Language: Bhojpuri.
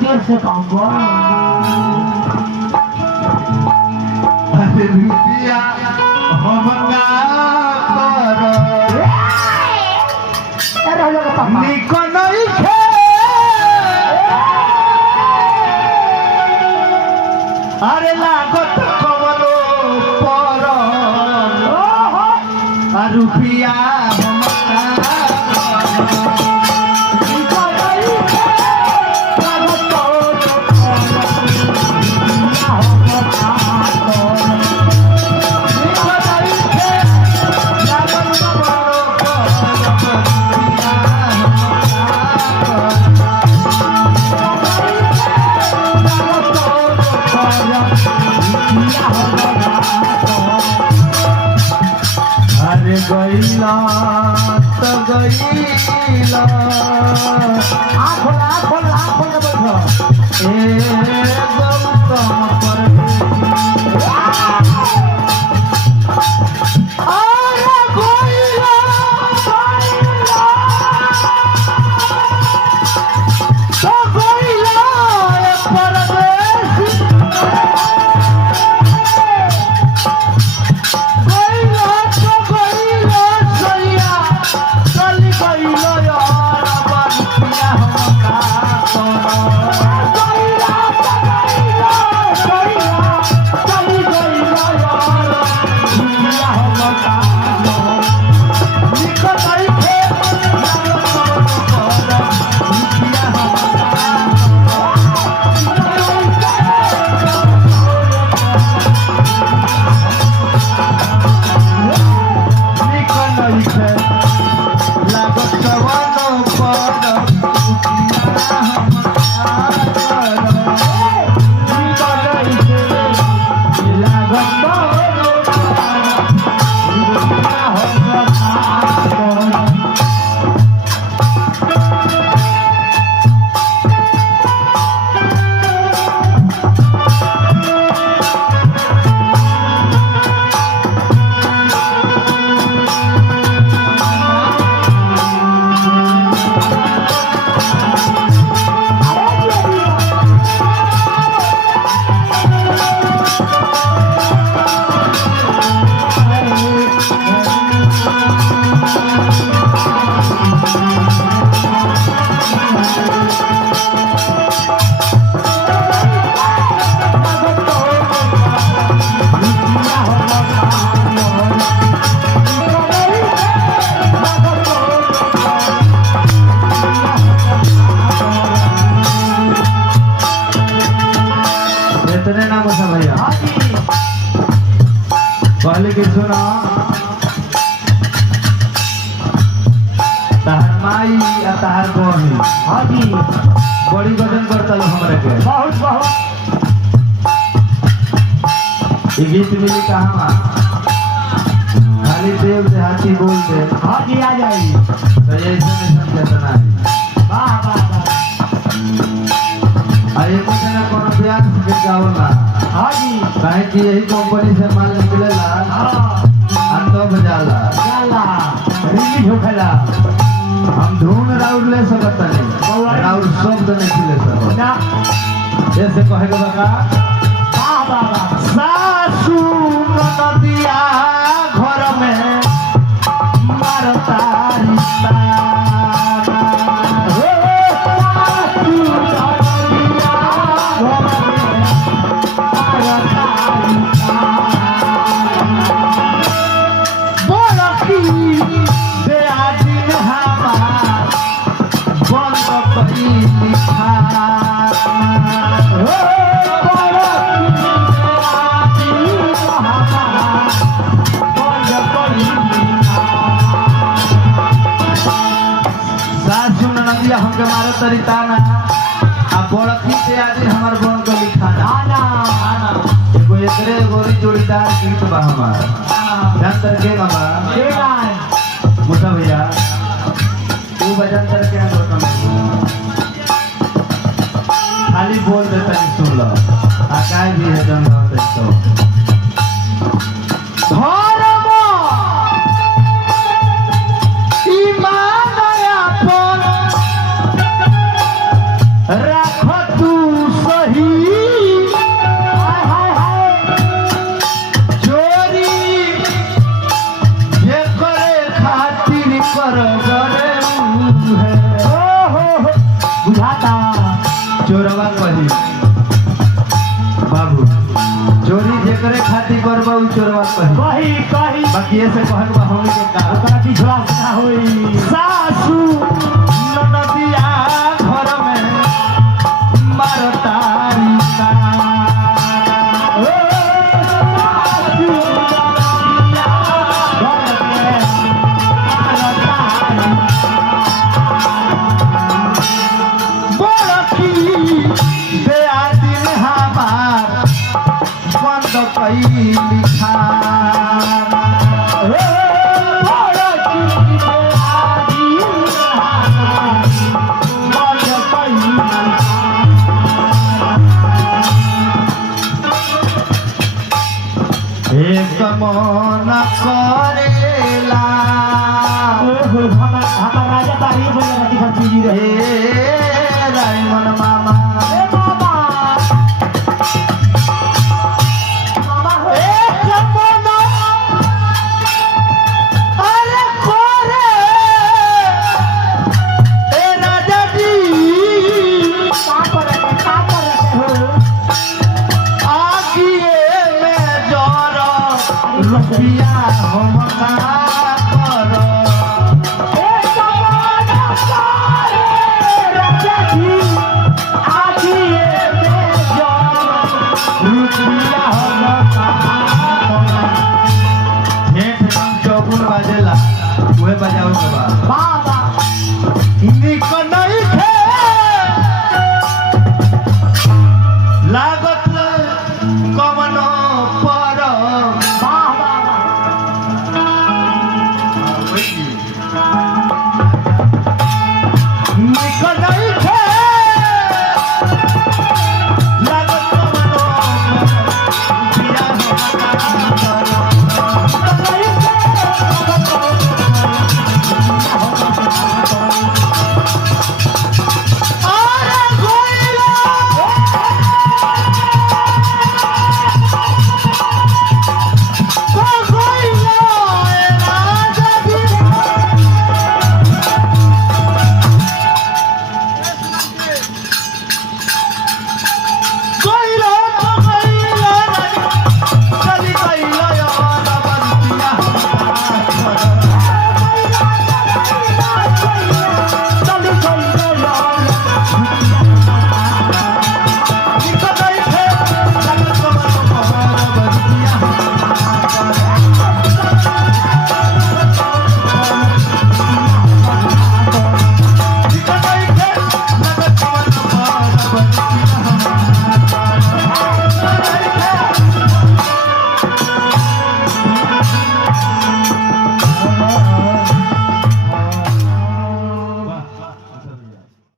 देर से कहूँगा अरे रुपया हम का करो निको नहीं खे अरे लागत कमलो पर रुपया हम का अरे गईला तो गईला खोला खोला खोला बैठो ए गौतम अरे गईला तो गईला परदेसी पहले के सुना तहर माई या तहर बहन हाँ जी बड़ी वजन करता हमारे के बहुत बहुत ये गीत मिली कहाँ खाली देव देहाती बोल दे हाँ जी आ जाइए तो ये ऐसे चेतना है वाह वाह वाह अरे मुझे ना कोनो ब्याह से गावला हाँ जी काहे कि यही कंपनी से माल निकलेला हाँ अंदर बजाला चला रिलीज होखेला हम धुन राउर ले सकत नहीं राउर शब्द नहीं ले सकत ना जैसे कहे के बका वाह वाह वाह सासू नदिया घर में मारता रिश्ता हमके मारे तरीका ना आ बड़की से आज हमार बन के लिखाना आना एगो एकरे गोरी जोड़ीदार गीत बा हमार जान तर के बाबा केगा मोटा भैया तू बजान तर के हम खाली बोल देता नहीं सुन लो आ काय भी है जन होते तो धर्म ईमान अपन राख तू बाकी से कहल बा हमनी के का ओकरा विश्वास ना होई सासू ननदिया घर में मरतारी का ओ सासू ननदिया घर में मरतारी बड़की दया दिन हमार बंद कई लिखा एक मन करेला हमारा राजा तारी बोल रहा थी जी रे